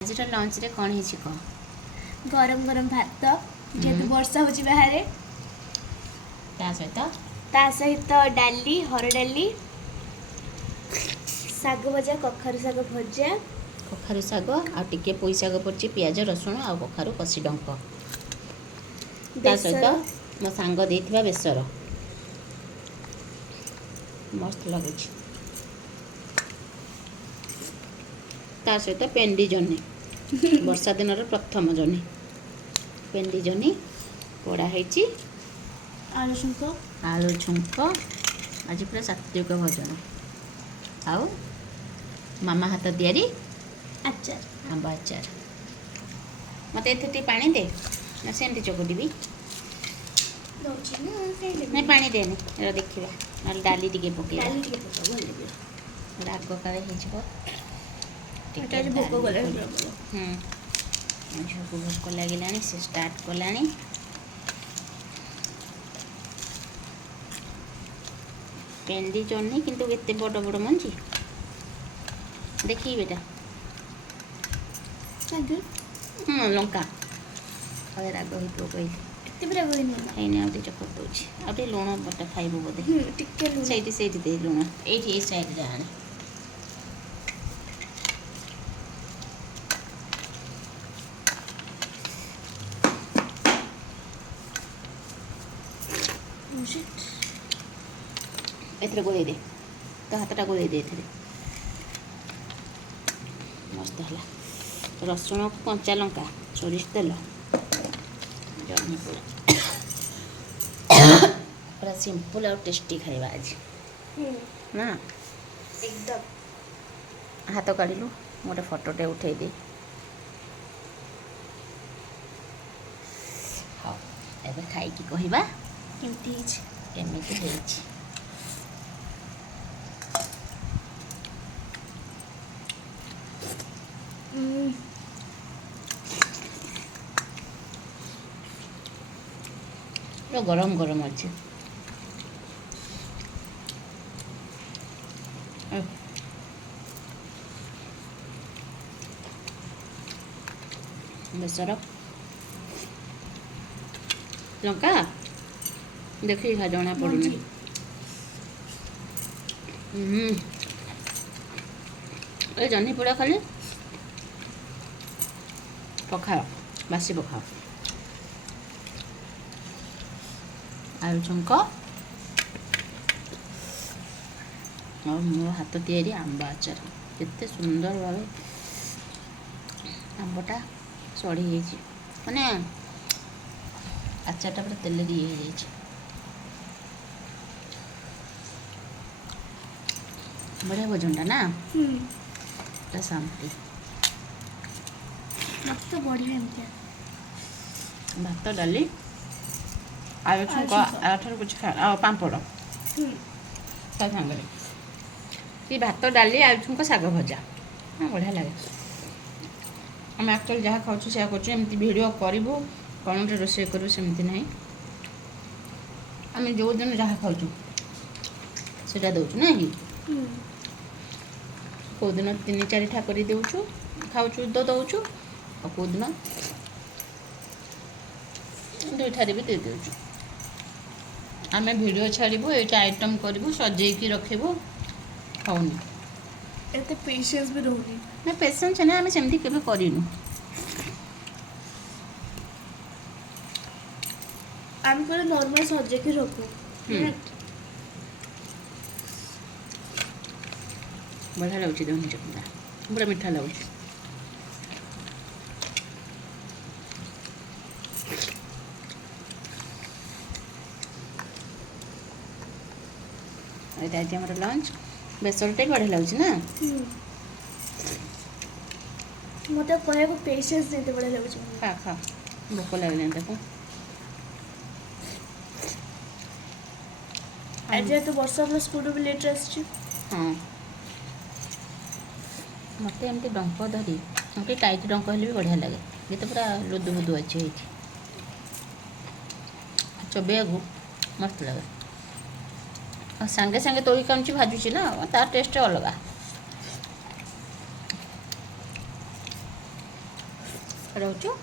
आज लंच रे कौन है कह गरम गरम भात जेहेतु वर्षा हो बाहर सहित डाली हर डाली शाग भजा कखारु शाग भजा कखारु शाग आटे पोई शाग पड़ी पियाज रसुण आ कखारु कषि डंक ता सहित मो सांग देथिबा बेसर मस्त लगुच ता सहित पेंडी जह्नी वर्षा दिन प्रथम जह्नी पेंडी जह्नी पोड़ा है आलू छुंक आज पूरा सात्विक भोजन आउ मामा हाथ तैयारी आचार आंब आचार मत ए पानी दे ना सेमती चकुटी नहीं पानी देनी देखा ना डाली टे पकड़ राग काले झील को भोक लगे से स्टार्ट कला पेंडी जन्नी किंतु एते बड़ बड़ मंजी देखी बेटा लंका अरे राग हो कही चकर दूसरी लुण बटा खाइब बोधे से दे लुण ये साइड आने एथरे गोले दे तो हाथटा गोले दे मस्त है रसुण कंचा लंका सोरिष तेल पूरा सिंपल और टेस्टी खाइबा आज ना एकदम हाथ काढ़लु गोटे फोटोटे उठे दे हाँ एबे खाई कहवा केमिति गरम गरम अच्छे बेसर लंका देखी खा जना पड़ूनी जह्नी पोड़ा खाली पखाओ बासी पखाओ आलू छुंक और मो हाथ तैयारी आंब आचार केते सुंदर भाव आंबटा सड़ी माने आचारटा पूरा तेल ये बढ़िया भोजनटा ना शांति मत बढ़िया भात डाली आलू छुंक आठार कुछ पापड़ सांगे कि भात डाली आलू छुंक शाग भजा हाँ बढ़िया लगे आम एक्चुअली जहाँ खाऊँ से करमती भिड करूँ कौन गोटे रोषे करूँ सेमती ना आम जो दिन जहाँ खाऊँ से दौचु ना कि कौ दिन 3-4 ठा कर दौचु खाऊँ तो दौचु और कौ दिन 2 ठारे भी दे दौचु आम भिड छाड़ू ये आइटम करूँ सजेकी रखू होनी एते पेशेंस भी रहउनी ना पेशेंस ना आम सेमती केबे करिनु आम पूरा नॉर्मल सजेकी रखू बढ़िया लगुच दही चटनी पूरा मीठा लगुच आज आम लंच बेसरटे बढ़िया लगुच ना मत कह पेशेंस देते बढ़िया लगुच खा खा भोक लगे आज तो वर्षा स्कूल भी लेट आसी हाँ मत एमती डंक धरी मत टाइट डंक हेल्ले भी बढ़िया लगे ये तो पूरा लुदु बुदु अच्छे चबेया मस्त लगे सांगे सांगे तोड़ी कामुची भाजुची ना तार टेस्ट अलग ରହୁଛୁ।